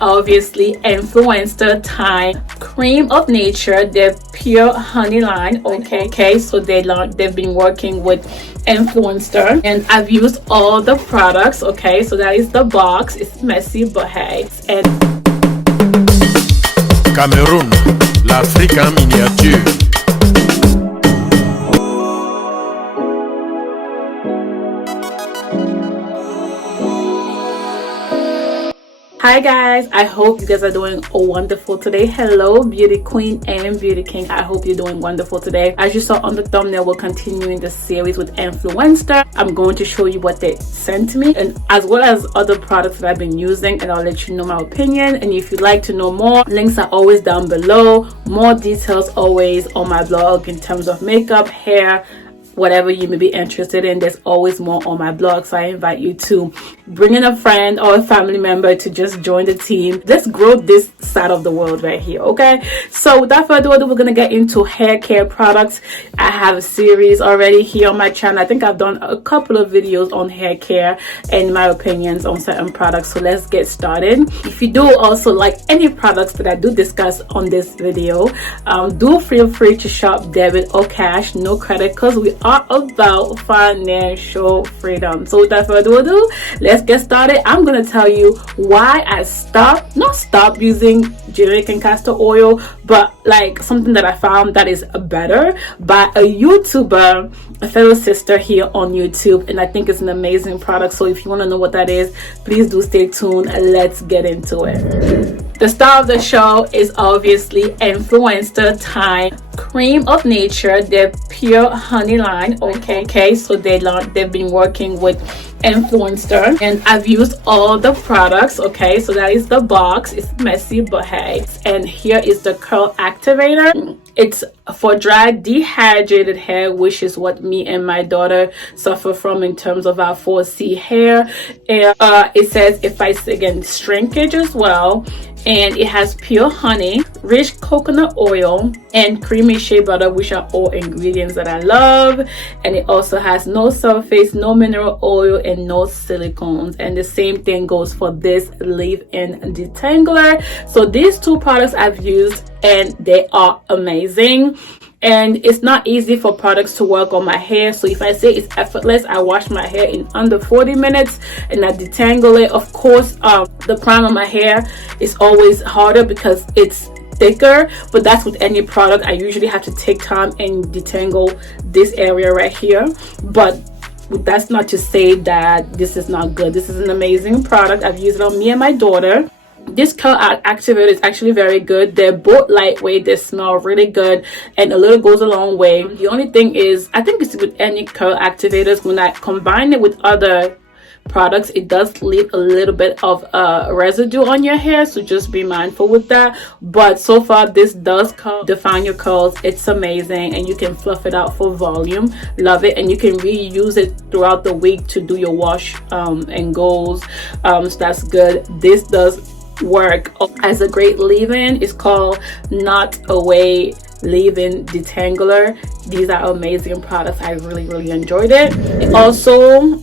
Obviously Influenster Time Cream of Nature, their pure honey line. Okay, so they've been working with Influencer and I've used all the products. Okay, so that is the box. It's messy, but hey. And Cameroun, l'Afrique en miniature. hi guys, I hope you guys are doing wonderful today. Hello Beauty Queen and Beauty King, I hope you're doing wonderful today. As you saw on the thumbnail, we're continuing the series with Influenster. I'm going to show you what they sent me and as well as other products that I've been using, and I'll let you know my opinion. And if you'd like to know more, links are always down below. More details always on my blog in terms of makeup, hair, whatever you may be interested in. There's always more on my blog, so I invite you to bring in a friend or a family member to just join the team. Let's grow this side of the world right here. Okay, so without further ado, we're gonna get into hair care products. I have a series already here on my channel. I think I've done a couple of videos on hair care and my opinions on certain products, so let's get started. If you do also like any products that I do discuss on this video, do feel free to shop debit or cash, no credit, because we are about financial freedom. So without further ado, let's get started. I'm gonna tell you why I not stopped using Jamaican castor oil, but like something that I found that is better by a YouTuber, a fellow sister here on YouTube, and I think it's an amazing product. So if you want to know what that is, please do stay tuned and let's get into it. The star of the show is obviously Influencer Time Cream of Nature, their pure honey line. Okay, so they've been working with Influencer and I've used all the products. Okay, so that is the box. It's messy, but hey. And here is the curl activator. It's for dry dehydrated hair, which is what me and my daughter suffer from in terms of our 4C hair. And it says it fights against shrinkage as well, and it has pure honey, rich coconut oil, and creamy shea butter, which are all ingredients that I love. And it also has no sulfates, no mineral oil, and no silicones. And the same thing goes for this leave-in detangler. So these two products I've used and they are amazing. And it's not easy for products to work on my hair, so if I say it's effortless, I wash my hair in under 40 minutes and I detangle it. Of course, the crown of my hair is always harder because it's thicker, but that's with any product. I usually have to take time and detangle this area right here, but that's not to say that this is not good. This is an amazing product. I've used it on me and my daughter. This curl activator is actually very good. They're both lightweight, they smell really good, and a little goes a long way. The only thing is, I think it's with any curl activators, when I combine it with other products, it does leave a little bit of residue on your hair, so just be mindful with that. But so far this does define your curls. It's amazing, and you can fluff it out for volume. Love it. And you can reuse it throughout the week to do your wash and goes, so that's good. This does work as a great leave-in. It's called Not Away Leave-In Detangler. These are amazing products. I really enjoyed it.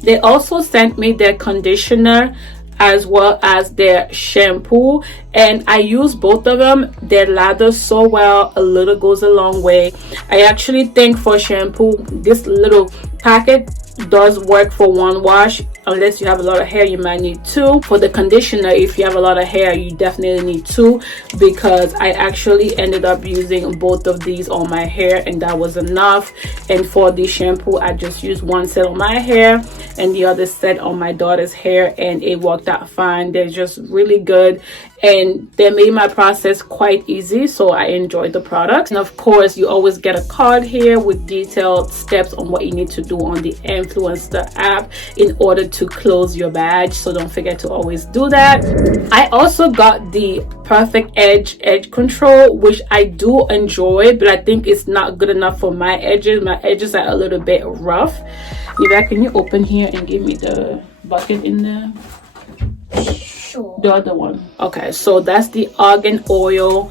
They also sent me their conditioner as well as their shampoo, and I use both of them. They lather so well, a little goes a long way. I actually think for shampoo, this little packet does work for one wash. Unless you have a lot of hair, you might need two. For the conditioner, if you have a lot of hair, you definitely need two, because I actually ended up using both of these on my hair and that was enough. And for the shampoo, I just used one set on my hair and the other set on my daughter's hair, and it worked out fine. They're just really good and they made my process quite easy, so I enjoyed the product. And of course, you always get a card here with detailed steps on what you need to do on the Influencer app in order to close your badge, so don't forget to always do that. I also got the Perfect edge control, which I do enjoy, but I think it's not good enough for my edges. My edges are a little bit rough. Nivea, can you open here and give me the bucket in there? Sure. The other one. Okay, so that's the Argan Oil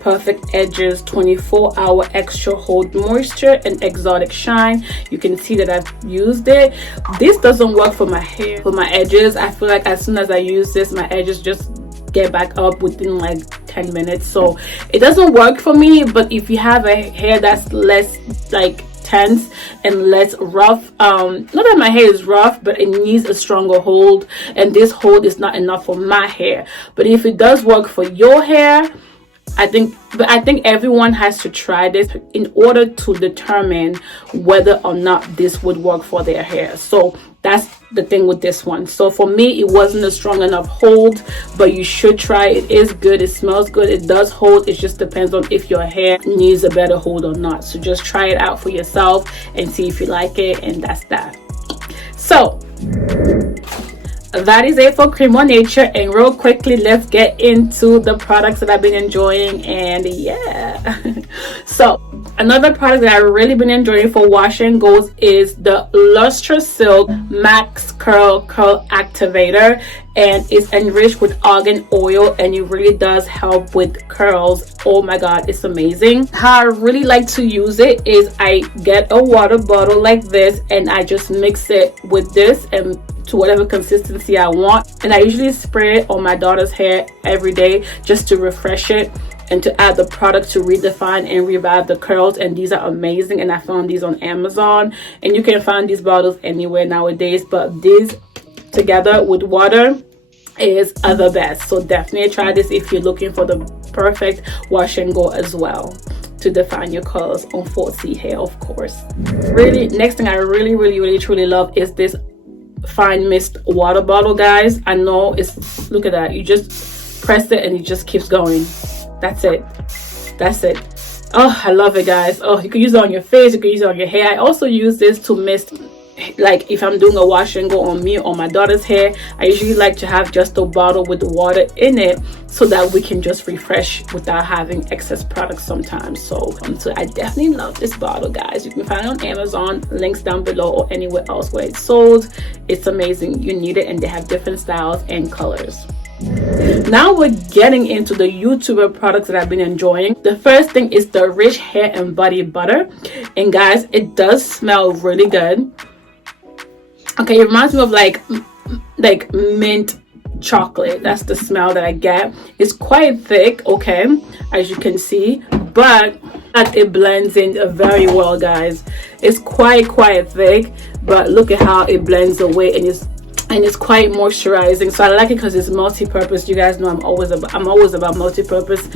Perfect Edges 24-hour extra hold moisture and exotic shine. You can see that I've used it. This doesn't work for my hair, for my edges. I feel like as soon as I use this, my edges just get back up within like 10 minutes. So it doesn't work for me, but if you have a hair that's less like tense and less rough, not that my hair is rough, but it needs a stronger hold, and this hold is not enough for my hair. But if it does work for your hair, I think everyone has to try this in order to determine whether or not this would work for their hair. So that's the thing with this one. So for me, it wasn't a strong enough hold, but you should try it. It is good, it smells good, it does hold. It just depends on if your hair needs a better hold or not. So just try it out for yourself and see if you like it, and that's that. So that is it for Creme Nature, and real quickly let's get into the products that I've been enjoying. And yeah, so another product that I've really been enjoying for wash and goes is the Lustrasilk Max Curl Activator, and it's enriched with argan oil, and it really does help with curls. Oh my god, it's amazing. How I really like to use it is I get a water bottle like this, and I just mix it with this and to whatever consistency I want, and I usually spray it on my daughter's hair every day just to refresh it and to add the product to redefine and revive the curls. And these are amazing, and I found these on Amazon, and you can find these bottles anywhere nowadays, but these together with water is the best. So definitely try this if you're looking for the perfect wash and go as well to define your curls on 4C hair, of course. Really, next thing I really truly love is this fine mist water bottle, guys. I know it's, look at that, you just press it and it just keeps going. That's it. Oh, I love it, guys. Oh, you can use it on your face, you can use it on your hair. I also use this to mist, like if I'm doing a wash and go on me or my daughter's hair. I usually like to have just a bottle with water in it so that we can just refresh without having excess products sometimes. So I definitely love this bottle, guys. You can find it on Amazon, links down below, or anywhere else where it's sold. It's amazing. You need it, and they have different styles and colors. Now we're getting into the YouTuber products that I've been enjoying. The first thing is the Rich Hair and Body Butter, and guys, it does smell really good. Okay, it reminds me of like mint chocolate. That's the smell that I get. It's quite thick, okay, as you can see, but it blends in very well, guys. It's quite thick, but look at how it blends away, and it's quite moisturizing. So I like it because it's multi-purpose. You guys know I'm always about multi-purpose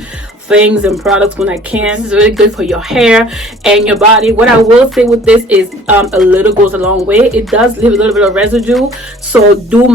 things and products when I can. It's really good for your hair and your body. What I will say with this is a little goes a long way. It does leave a little bit of residue, so do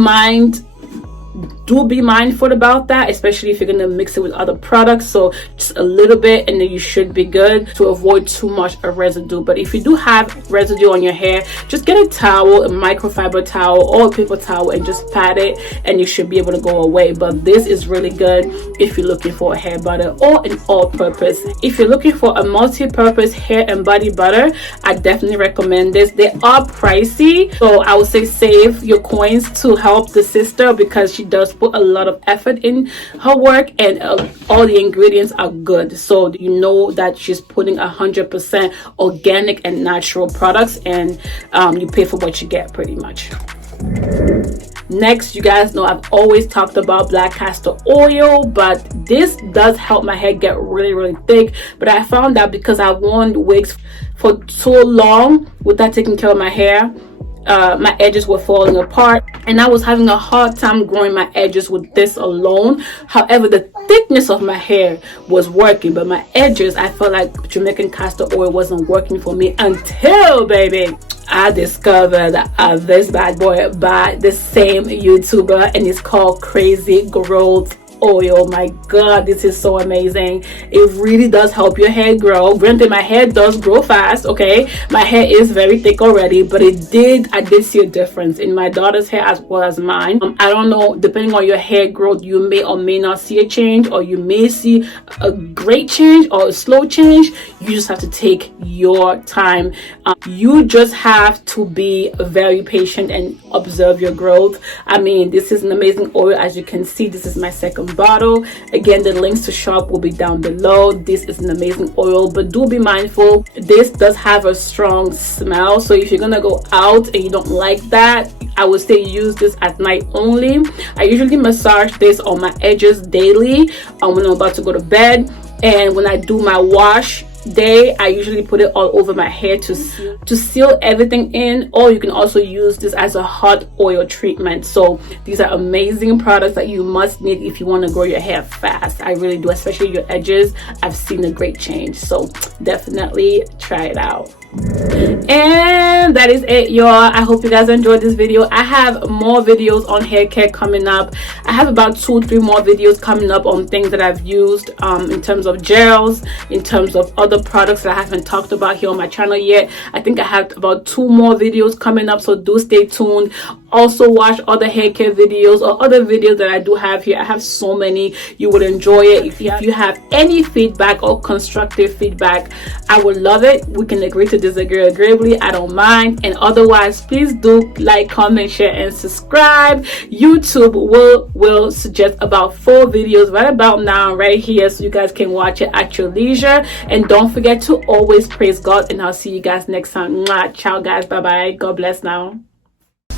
be mindful about that, especially if you're going to mix it with other products. So just a little bit, and then you should be good to avoid too much of residue. But if you do have residue on your hair, just get a towel, a microfiber towel or a paper towel, and just pat it, and you should be able to go away. But this is really good if you're looking for a hair butter or an all-purpose. If you're looking for a multi-purpose hair and body butter, I definitely recommend this. They are pricey, so I would say save your coins to help the sister, because she does put a lot of effort in her work, and all the ingredients are good, so you know that she's putting 100% organic and natural products, and you pay for what you get pretty much. Next, you guys know I've always talked about black castor oil, but this does help my hair get really thick. But I found that because I worn wigs for so long without taking care of my hair, my edges were falling apart, and I was having a hard time growing my edges with this alone. However, the thickness of my hair was working, but my edges, I felt like Jamaican castor oil wasn't working for me until, baby, I discovered this bad boy by the same YouTuber, and it's called Crazy Growth Oil. My god, this is so amazing. It really does help your hair grow. Granted, my hair does grow fast, okay, my hair is very thick already, but I did see a difference in my daughter's hair as well as mine. I don't know, depending on your hair growth, you may or may not see a change, or you may see a great change or a slow change. You just have to take your time. You just have to be very patient and observe your growth. I mean, this is an amazing oil. As you can see, this is my second bottle. Again, the links to shop will be down below. This is an amazing oil, but do be mindful, this does have a strong smell, so if you're gonna go out and you don't like that, I would say use this at night only. I usually massage this on my edges daily when I'm about to go to bed, and when I do my wash day, I usually put it all over my hair to seal everything in. Or you can also use this as a hot oil treatment. So these are amazing products that you must need if you want to grow your hair fast. I really do, especially your edges. I've seen a great change, so definitely try it out. And that is it, y'all. I hope you guys enjoyed this video. I have more videos on hair care coming up. I have about 2-3 more videos coming up on things that I've used in terms of gels, in terms of other products that I haven't talked about here on my channel yet. I think I have about 2 more videos coming up, so do stay tuned. Also watch other hair care videos or other videos that I do have here. I have so many. You would enjoy it. If you have any feedback or constructive feedback, I would love it. We can agree to disagree agreeably. I don't mind. And otherwise, please do like, comment, share, and subscribe. YouTube will suggest about 4 videos right about now, right here, so you guys can watch it at your leisure. And don't forget to always praise God, and I'll see you guys next time. Mwah. Ciao guys, bye bye. God bless now.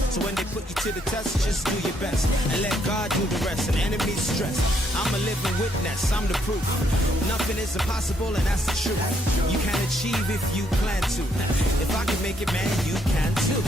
So when they put you to the test, just do your best and let God do the rest. And enemies stress, I'm a living witness, I'm the proof. Nothing is impossible, and that's the truth. You can achieve if you plan to. If I can make it, man, you can too.